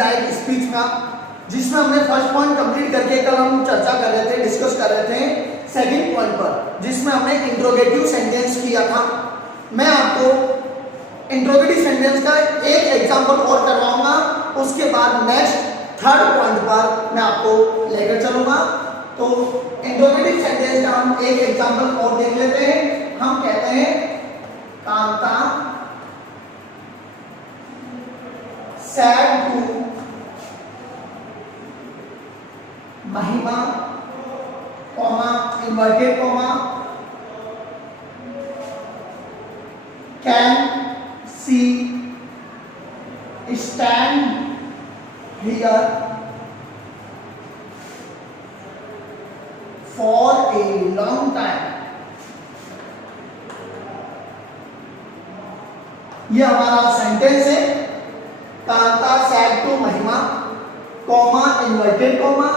Indirect speech का, जिसमें हमने फर्स्ट पॉइंट कंप्लीट करके कल हम चर्चा कर रहे थे, डिस्कस कर रहे थे सेकंड पॉइंट पर, जिसमें हमने इंट्रोगेटिव सेंटेंस किया था। मैं आपको इंट्रोगेटिव सेंटेंस का एक एग्जांपल और करवाऊंगा, उसके बाद नेक्स्ट थर्ड पॉइंट पर मैं आपको लेकर चलूंगा। तो इंट्रोगेटिव सेंटेंस का हम एक एग्जांपल और देख लेते हैं। हम कहते हैं कांता said to महिमा, comma inverted comma, can she stand here for a long time। ये हमारा सेंटेंस है। कांता said to महिमा, comma inverted comma,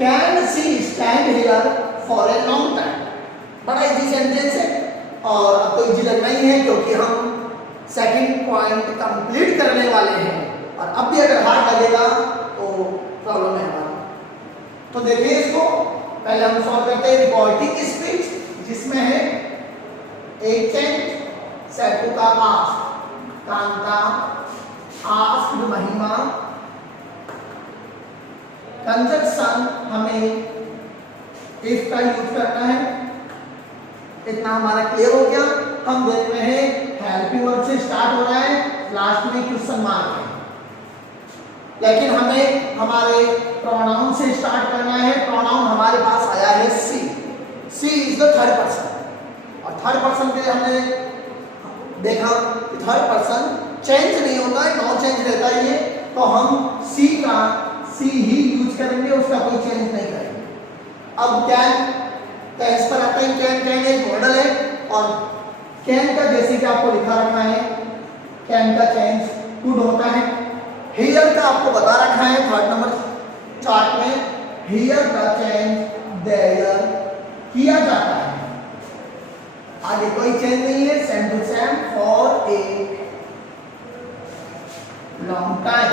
can she stand here for a long time। बड़ा इजी सेंटेंस है और अब तो इजी लगना ही है, क्योंकि हम सेकंड पॉइंट कंप्लीट करने वाले हैं, और अब भी अगर हार्ड लगेगा तो प्रॉब्लम है हमारा। तो देखिए इसको पहले हम सॉल्व करते हैं। रिपोर्टिंग स्पीच, जिसमें है एजेंट सेड टू का आस्क, कांता आस्क्ड महिमा। कंजक्शन हमें इफ का यूज करना है। इतना हमारा क्लियर हो गया। हम देख रहे हैं हेल्पिंग वर्ब से स्टार्ट हो रहा है, लास्ट में क्वेश्चन मार्क है, लेकिन हमें हमारे प्रोनाउन से स्टार्ट करना है। प्रोनाउन हमारे पास आया है सी। सी इज द थर्ड पर्सन, और थर्ड पर्सन के हमने देखा कि थर्ड पर्सन चेंज नहीं होता है, नो चेंज रहता है ये, तो हम सी का सी ही यूज करेंगे, उसका कोई चेंज नहीं करेंगे। अब कैन, टेंस पर आते हैं। कैन एक मॉडल है, और कैन का जैसे कि आपको लिखा रखा है, कैन का चेंज कुड होता है। हियर का आपको बता रखा है थर्ड नंबर चार्ट में, हियर का चेंज देयर किया जाता है। आगे कोई चेंज नहीं है, same to same for a long time,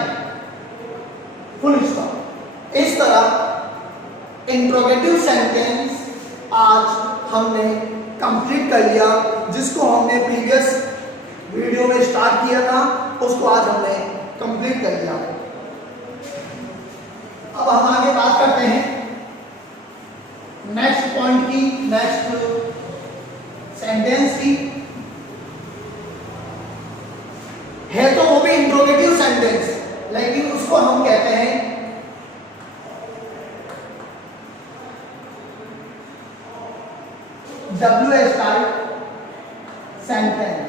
full stop. इस तरह इंट्रोगेटिव सेंटेंस आज हमने कंप्लीट कर लिया, जिसको हमने प्रीवियस वीडियो में स्टार्ट किया था, उसको आज हमने कंप्लीट कर लिया। अब हम आगे बात करते हैं नेक्स्ट पॉइंट की, नेक्स्ट सेंटेंस की। है तो वो भी इंट्रोगेटिव सेंटेंस, लेकिन उसको हम कहते हैं WH टाइप सेंटेंस।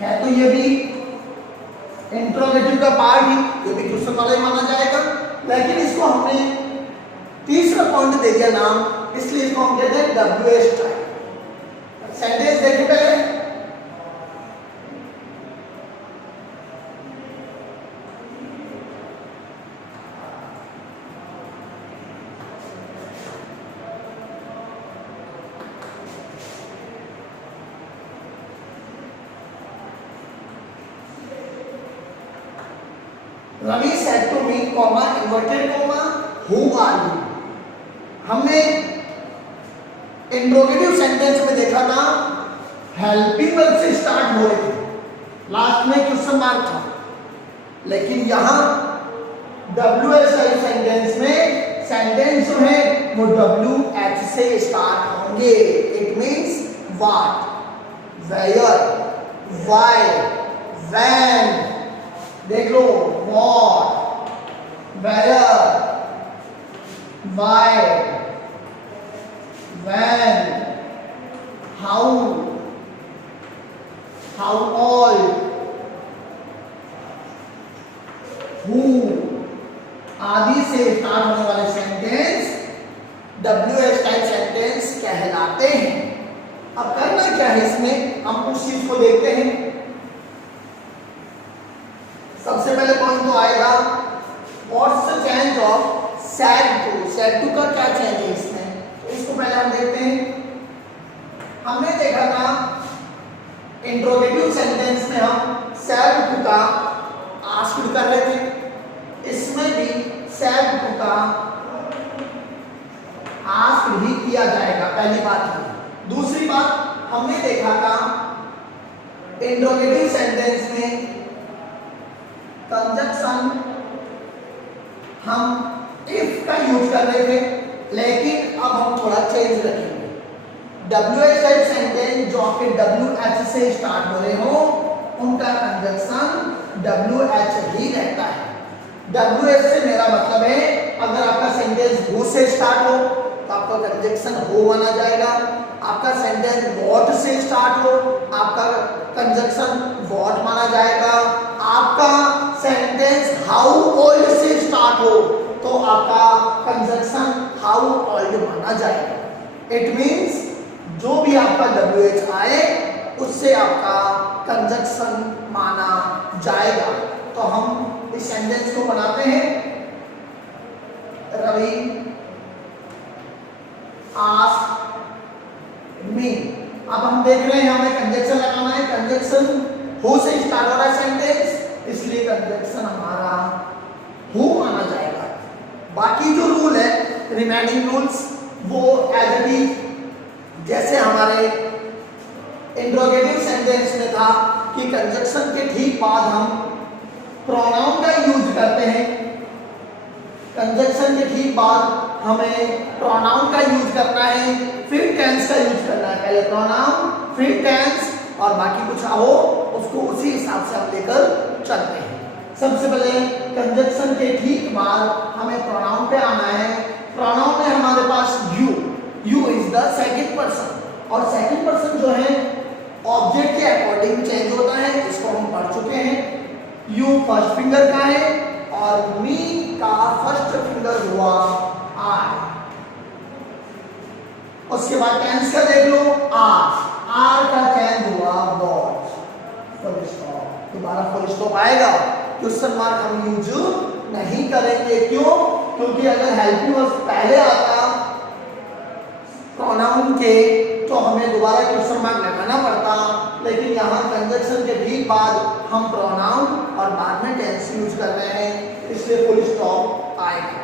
है तो ये भी इंट्रोगेटिव का पार्ट ही, ये भी क्वेश्चन वाला ही माना जाएगा, लेकिन इसको हमने तीसरा पॉइंट दे दिया नाम, इसलिए इसको हम कहते हैं WH टाइप सेंटेंस। देखिए पहले Ravi said to me, comma inverted comma, who are you। हमने इंट्रोगेटिव सेंटेंस में देखा था हेल्पिंग वर्ब से स्टार्ट हो रहे थे, लास्ट में क्वेश्चन मार्क था, लेकिन यहां WH टाइप सेंटेंस में सेंटेंस जो है वो WH से स्टार्ट होंगे। It means what, where, why, when. देख लो, what, where, why, when, how old, who आदि से स्टार्ट होने वाले सेंटेंस WH टाइप सेंटेंस कहलाते हैं। अब करना क्या है इसमें, हम उस चीज को देखते हैं। सबसे पहले पॉइंट तो आएगा what's the change of said to. Said to का क्या चेंज है इसमें, तो इसको पहले हम देखते हैं। हमने देखा था इंट्रोगेटिव सेंटेंस में हम सैड टू का यूज कर रहे थे, इसमें भी सैड टू का आस्क ही किया जाएगा, पहली बात है। दूसरी बात हमने देखा था इंट्रोगेटिव सेंटेंस में कंजक्शन हम इफ का यूज कर रहे थे, लेकिन अब हम थोड़ा चेंज रखेंगे। WH टाइप सेंटेंस जो आपके WH से स्टार्ट हो रहे हो उनका कंजक्शन WH ही रहता है। WH से मेरा मतलब है अगर आपका सेंटेंस हु से स्टार्ट हो तो आपका कंजक्शन हो माना जाएगा, आपका सेंटेंस व्हाट से स्टार्ट हो आपका कंजक्शन व्हाट माना जाएगा, आपका सेंटेंस हाउ ओल्ड से स्टार्ट हो तो आपका कंजक्शन हाउ ओल्ड माना जाएगा। इट मींस जो भी आपका WH आए उससे आपका कंजक्शन माना जाएगा। तो हम इस सेंटेंस को बनाते हैं, रवि आस्क मी। अब हम देख रहे हैं हमें कंजक्शन लगाना है, कंजक्शन हु से स्टार्ट हो रहा है सेंटेंस, इसलिए कंजक्शन हमारा हु माना जाएगा। बाकी जो रूल है रिमेनिंग रूल्स वो एज इट इज जैसे हमारे इंट्रोगेटिव सेंटेंस में था कि कंजक्शन के ठीक बाद हम प्रोनाउन का यूज करते हैं, कंजक्शन के ठीक बाद हमें प्रोनाउन का यूज करना है, फिर टेंस का यूज करना है, पहले प्रोनाउन फिर टेंस और बाकी कुछ हो उसको उसी हिसाब से हम लेकर चलते हैं। सबसे पहले कंजक्शन के ठीक बाद हमें प्रोनाउन पे आना है। प्रोनाउन में हमारे पास you is the second person और सेकंड पर्सन जो है ऑब्जेक्ट के अकॉर्डिंग चेंज होता है, इसको हम पढ़ चुके हैं। यू फर्स्ट फिंगर का है और मी का फर्स्ट फिंगर हुआ आर। उसके बाद टेंस का देख लो आर का चेंज हुआ वॉट, फुल स्टॉप, दोबारा फुल स्टॉप आएगा। क्वेश्चन मार्क हम यूज नहीं करेंगे, क्यों? क्योंकि अगर हेल्पिंग वर्ब पहले आता प्रोनाउन के तो हमें दोबारा क्वेश्चन मार्क लगाना पड़ता, लेकिन यहाँ कंजक्शन के ठीक बाद हम प्रोनाउन और बाद में टेंस यूज कर रहे हैं, इसलिए फुल स्टॉप आएगा।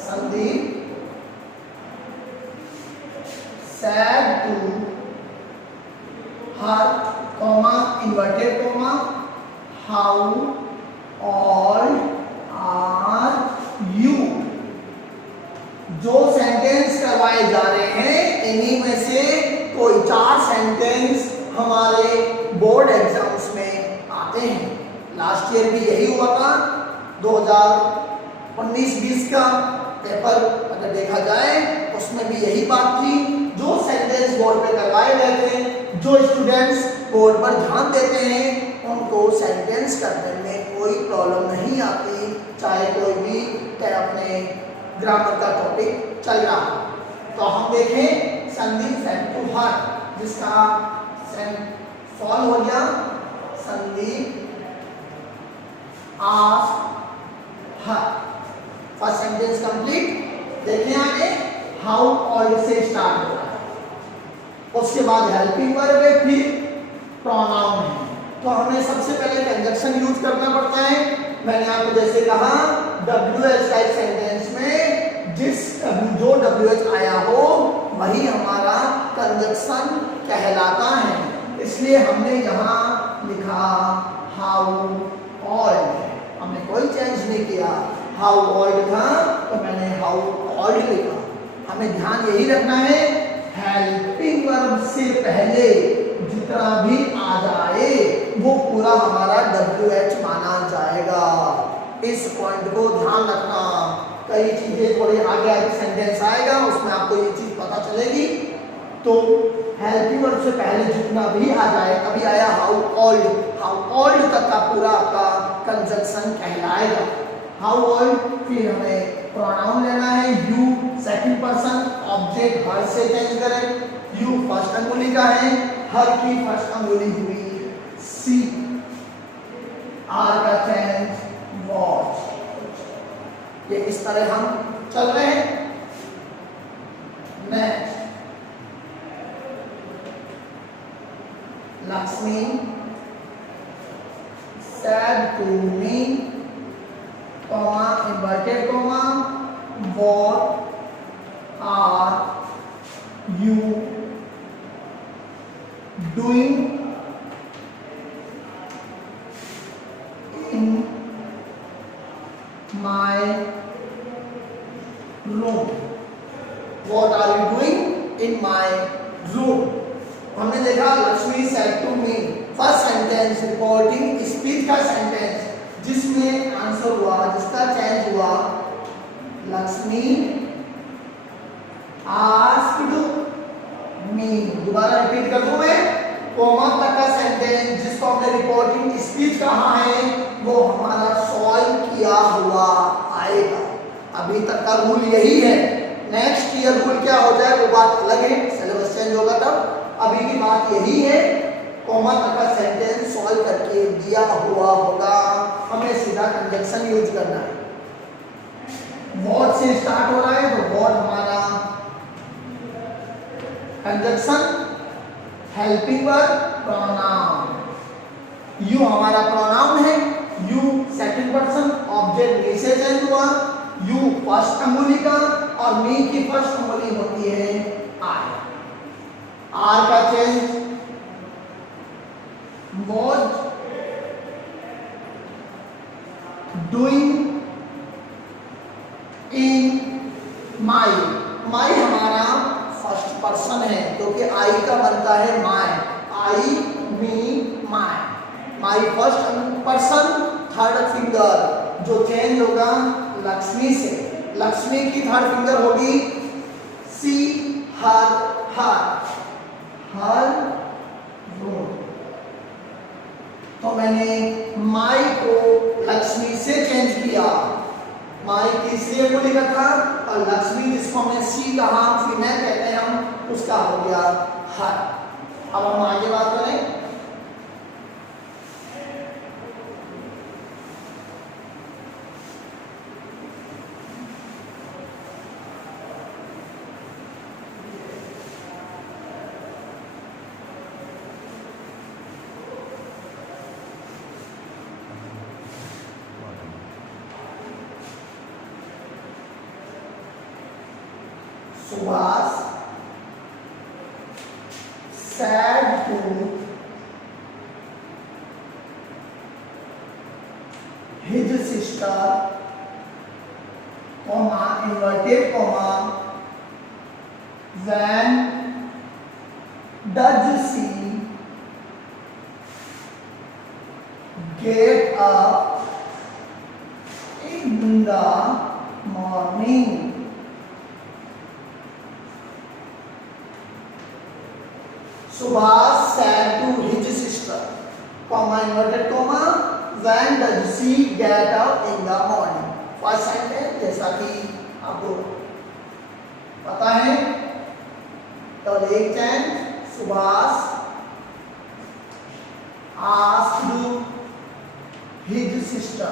Sandeep said to her, comma inverted comma, how old are you। जो सेंटेंस करवाए जा रहे हैं इन्हीं में से कोई 4 सेंटेंस हमारे बोर्ड एग्जाम्स में आते हैं। लास्ट ईयर भी यही हुआ था, 2019-20 का पेपर अगर देखा जाए उसमें भी यही बात थी। जो सेंटेंस बोर्ड पे करवाए गए थे, जो स्टूडेंट्स बोर्ड पर ध्यान देते हैं उनको सेंटेंस करने में कोई प्रॉब्लम नहीं आती, चाहे कोई भी अपने ग्रामर का टॉपिक चल रहा हो। तो हम देखें संदीप सेड टू हर, जिसका सॉल्व हो गया, Sandeep asked her, first sentence complete. देखिए आगे हाउ ओल्ड से स्टार्ट हो रहा है, उसके बाद हेल्पिंग वर्ब है, फिर प्रोनाउन है। तो हमें सबसे पहले कंजक्शन यूज करना पड़ता है। मैंने आपको जैसे कहा WH टाइप सेंटेंस में जो WH आया हो वही हमारा कंजक्शन कहलाता है, इसलिए हमने यहाँ लिखा हाउ ओल्ड, हमने कोई चेंज नहीं किया। हाउ ओल्ड था तो मैंने हाउ ओल्ड लिखा। हमें ध्यान यही रखना है हेल्पिंग वर्ब से पहले जितना भी आ जाए वो पूरा हमारा WH माना जाएगा। इस पॉइंट को ध्यान रखना। कई चीजें थोड़ी आगे आगे सेंटेंस आएगा उसमें आपको ये चीज पता चलेगी। तो हेल्पिंग वर्ब से पहले जितना भी आ जाए, अभी आया हाउ ओल्ड तक का पूरा आपका कंजक्शन कहलाएगा। हाउ ओल्ड, फिर हमें प्रोनाउन लेना है यू, सेकंड पर्सन, ऑब्जेक्ट हर से चेंज करें। यू फर्स्ट अंगुली का है, हर की फर्स्ट अंगुली हुई सी, आर का चेंज वॉच। ये इस तरह हम चल रहे हैं। Next, Lakshmi said to me, comma, inverted comma, what are you doing in my room? What are you doing in my room? हमने देखा Lakshmi said to me, first sentence reporting speech का सेंटेंस जिसमें आंसर हुआ, जिसका चेंज हुआ, Lakshmi asked me. दोबारा repeat कर दूं मैं, कोमा तक का सेंटेंस जिसको हमने रिपोर्टिंग स्पीच कहा है वो हमारा सॉल्व किया हुआ आएगा। अभी तक का रूल यही है। नेक्स्ट ईयर रूल क्या हो जाए वो बात अलग है, सिलेबस चेंज होगा तब। अभी की बात यही है, कॉमा तक का सेंटेंस सॉल्व करके दिया हुआ होगा, हमें सीधा कंजक्शन यूज करना है। वॉट से स्टार्ट हो रहा है तो वॉट हमारा conjunction, helping verb pronoun, you हमारा प्रोनाउन है, यू सेकंड पर्सन ऑब्जेक्ट मी से चेंज हुआ, यू फर्स्ट अंगुली का और मी की फर्स्ट अंगुली होती है आर। आर का change was doing in my। my हमारा फर्स्ट पर्सन है क्योंकि I का बनता है my, I, me, my। my first person third finger जो चेंज होगा लक्ष्मी से, लक्ष्मी की थर्ड फिंगर होगी सी, हर, हर रोड। तो मैंने माई को लक्ष्मी से चेंज किया, माई तीसरी अंगुली का था और लक्ष्मी जिसको हमने सी कहा, फीमेल कहते हैं हम, उसका हो गया हर। अब हम आगे बात करें। Subhas said to his sister, comma, inverted comma, when does she get up in the morning? Subhas said to his sister, comma, inverted comma, when does she get up in the morning? First sentence जैसा कि आपको पता है तो एक change, Subhash asked his sister।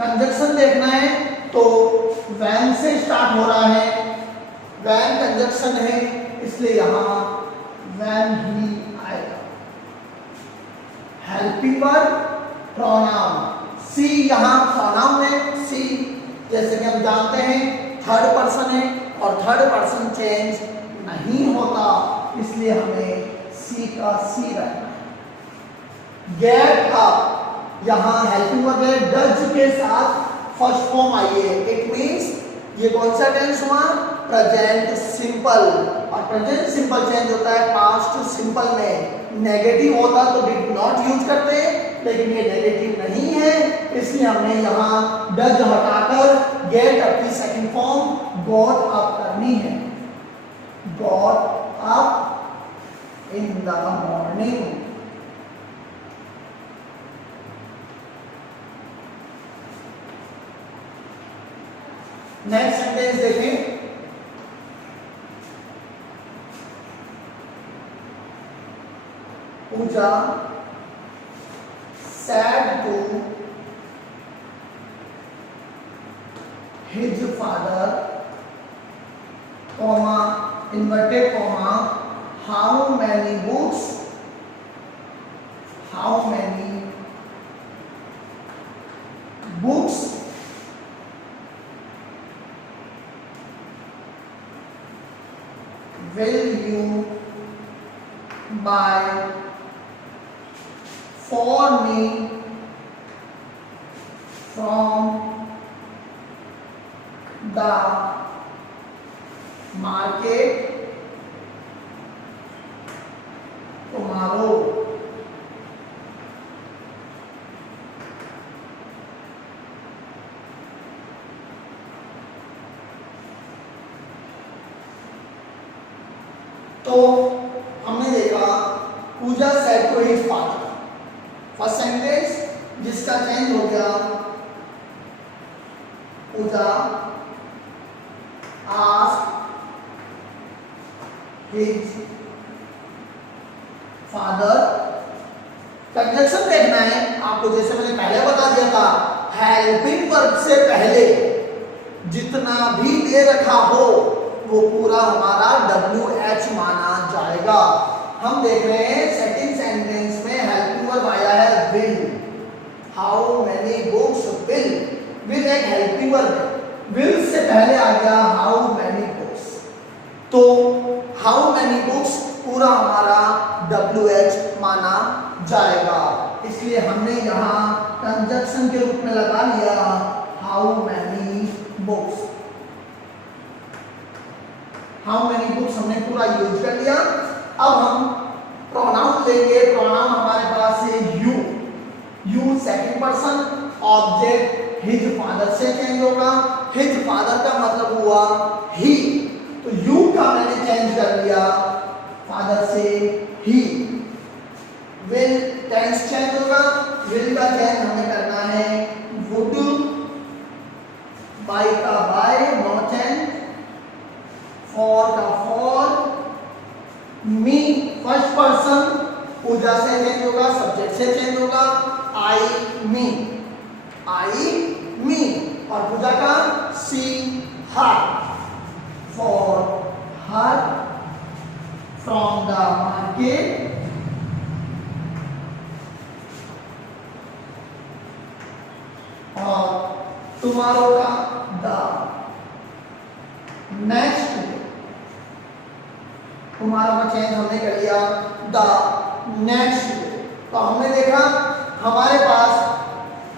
Conjunction देखना है तो when से स्टार्ट हो रहा है, when कंजक्शन है इसलिए यहां when ही आएगा। हेल्पिंग वर्ब प्रोनाउन, सी यहां प्रोनाउन है, सी जैसे कि हम जानते हैं थर्ड पर्सन है और थर्ड पर्सन चेंज नहीं होता, इसलिए हमें सी का सी रखना है। गेट अप यहां हेल्पिंग वर्ब है, डज के साथ फर्स्ट फॉर्म आई है, इट मींस ये कौन सा टेंस हुआ, प्रेजेंट सिंपल। और प्रेजेंट सिंपल चेंज होता है पास्ट सिंपल में। नेगेटिव होता तो डिड नॉट यूज करते, लेकिन ये नेगेटिव नहीं है, इसलिए हमने यहाँ डज हटाकर गेट अप की सेकंड फॉर्म गॉट अप करनी है। Got up in the morning. Next sentence देखें, पूजा said to his father, comma, inverted comma, how many books will you buy for me from the market tomorrow? तो हमने देखा Pooja said to his father, first sentence जिसका change हो गया, Pooja asked his father. Conjunction देखना है आपको, जैसे मैंने पहले बता दिया था, हेल्पिंग वर्ब से पहले जितना भी दे रखा हो वो पूरा हमारा WH माना जाएगा। हम देख रहे हैं सेकंड सेंटेंस में हेल्पिंग वर्ब आया है will, how many books will, will एक हेल्पिंग वर्ब है, विल से पहले आ गया हाउ मेनी बुक्स, तो हाउ मेनी बुक्स पूरा हमारा WH माना जाएगा, इसलिए हमने यहाँ कंजंक्शन के रूप में लगा लिया how many books. How many books हमने पूरा यूज कर लिया। अब हम प्रोनाउन लेंगे, प्रोनाउन हमारे पास है you, you second person, object his father से चेंज होगा, हिज फादर का मतलब हुआ ही, तो यू का मैंने चेंज कर लिया फादर से ही। विल टेंस चेंज होगा, विल का चेंज हमें करना है वुड, बाय का बाय नो चेंज, फॉर का फॉर, मी फर्स्ट पर्सन पूजा से चेंज होगा, सब्जेक्ट से चेंज होगा, आई मी, आई मी, और पूजा का see her, for her, from the market, और टुमारो का द, नेक्स्ट टुमारो का चेंज हमने कर लिया द नेक्स्ट। तो हमने देखा हमारे पास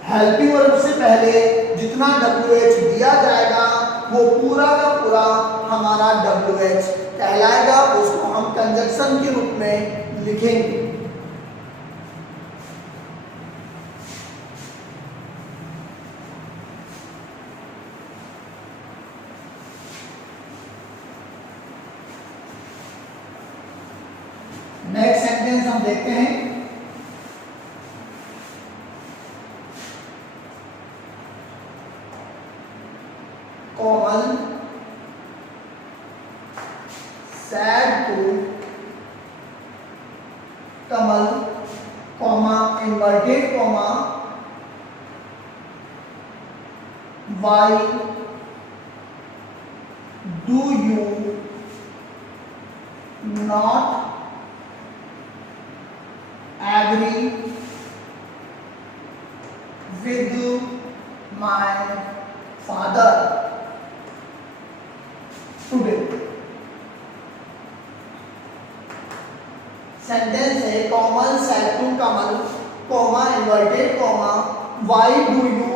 हेल्पिंग वर्ब से पहले जितना WH दिया जाएगा वो पूरा का पूरा हमारा WH कहलाएगा, उसको हम कंजंक्शन के रूप में लिखेंगे। नेक्स्ट सेंटेंस हम देखते हैं, Komal said to Kamal, comma inverted comma, why do you not agree with my father today। Sentence है Komal said to Kamal, comma inverted comma, why do you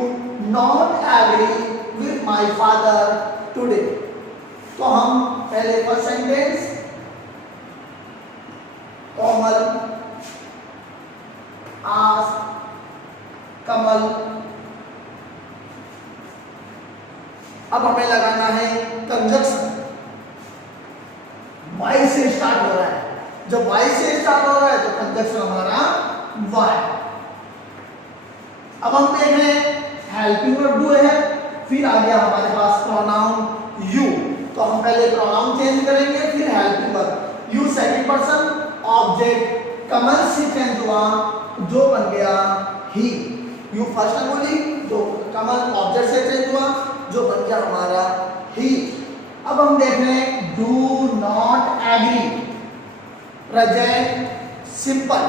not agree with my father today। तो हम पहले first sentence कोमल ask कमल, अब हमें लगाना है conjunction, Y से start हो रहा है, जब वाई से स्टार्ट हो रहा है तो कंजंक्शन हमारा वाई। अब हम देख रहे हैं हेल्पिंग वर्ब डू है, फिर आ गया हमारे पास प्रोनाउन यू, तो हम पहले प्रोनाउन चेंज करेंगे फिर helping verb, you second person, object कमल से चेंज हुआ जो बन गया ही, यू फर्स्ट बोली जो कमल ऑब्जेक्ट से चेंज हुआ, जो बन गया हमारा ही। अब हम देख रहे हैं do not agree, present simple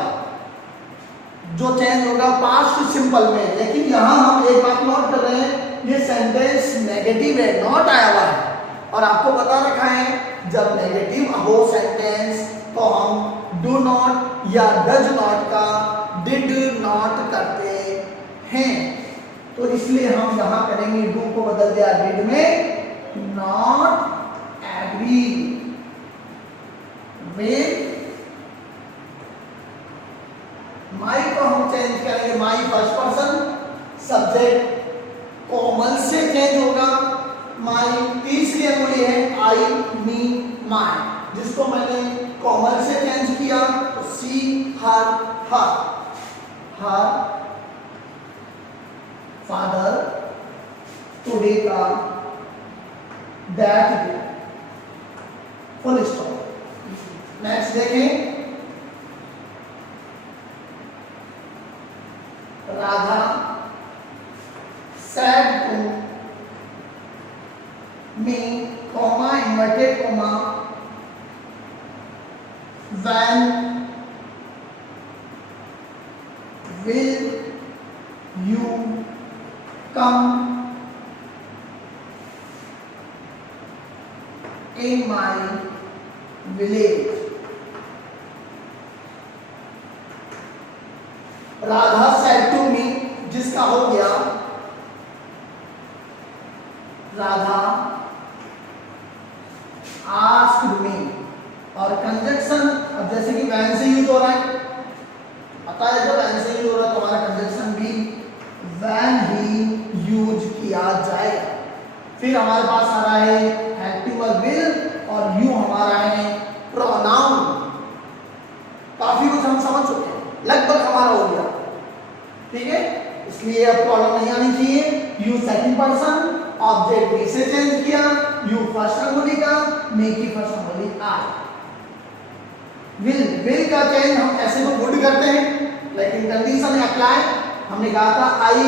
जो चेंज होगा पास्ट सिंपल में। लेकिन यहां हम एक बात नोट कर रहे हैं, ये सेंटेंस नेगेटिव है, नॉट आया हुआ है। और आपको बता रखा है जब नेगेटिव हो सेंटेंस तो हम डू नॉट या डज नॉट का डिड नॉट करते हैं। तो इसलिए हम यहां करेंगे डू को बदल दिया डिड में, नॉट एग्री विद। माई को हम चेंज करेंगे, माई फर्स्ट पर्सन सब्जेक्ट कोमल से चेंज होगा। माई तीसरी अंगुली है आई मी माई, जिसको मैंने कोमल से चेंज किया तो सी हर हर फादर टुडे का that day, full stop. Next देखें, Radha said to me, comma inverted comma, when will you come in my village? Radha said to me, जिसका हो गया राधा asked me, और कंजक्शन अब जैसे कि वैन से यूज हो रहा है, पता है जब वैन से यूज हो रहा है तो हमारा कंजक्शन भी वैन ही यूज किया जाएगा। फिर हमारे पास आ रहा है हेल्पिंग वर्ब विल और यू हमारा है प्रोनाउन। काफी कुछ हम समझ चुके हैं, लगभग हमारा हो गया, ठीक है। इसलिए अब प्रॉब्लम नहीं आनी चाहिए। यू सेकंड पर्सन, ऑब्जेक्ट बी से चेंज किया, यू फर्स्ट अंगुली का, मे की फर्स्ट अंगुली आई। विल का चेंज हम ऐसे तो वुड करते हैं, लेकिन कंडीशन अप्लाई, हमने कहा था आई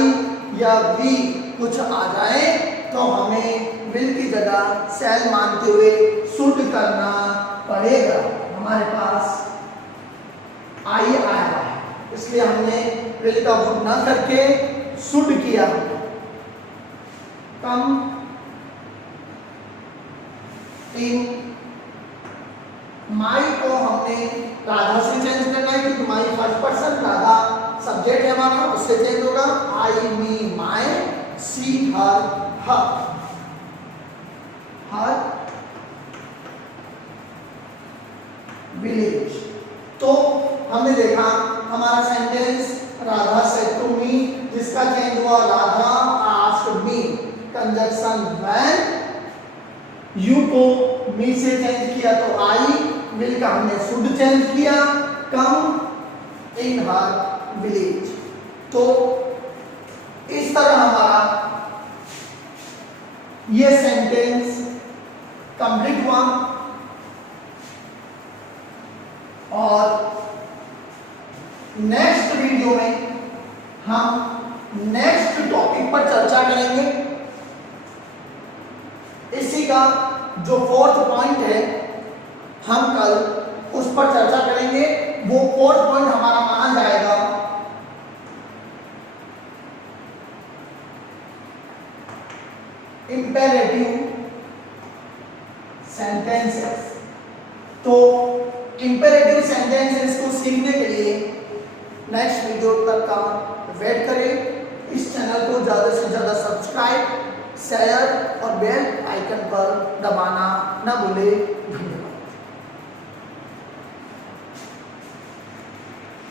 या बी कुछ आ जाए तो हमें विल की जगह सेल मानते हुए शुड करना पड़ेगा। हमारे पास आई आया है, इसलिए हमने विल का वुड ना करके शुड किया। कम इन माई को हमने राधा से चेंज करना है, क्योंकि my first person, Radha subject है हमारा, उससे चेंज होगा। I me my, she her her village. तो हमने देखा हमारा sentence Radha said to me, जिसका चेंज हुआ Radha asked me, conjunction when, you को मी से चेंज किया तो आई, विल का हमने शुड चेंज किया, कम इन हर विलेज। तो इस तरह हमारा ये सेंटेंस कंप्लीट हुआ। और नेक्स्ट वीडियो में हम नेक्स्ट टॉपिक पर चर्चा करेंगे। इसी का जो फोर्थ पॉइंट है हम कल उस पर चर्चा करेंगे। वो फोर्थ पॉइंट हमारा माना जाएगा इंपेरेटिव सेंटेंसेस। तो इंपेरेटिव सेंटेंसेस को सीखने के लिए नेक्स्ट वीडियो तक का वेट करें। इस चैनल को ज़्यादा से ज़्यादा सब्सक्राइब, शेयर और बेल आइकन पर दबाना न भूलें।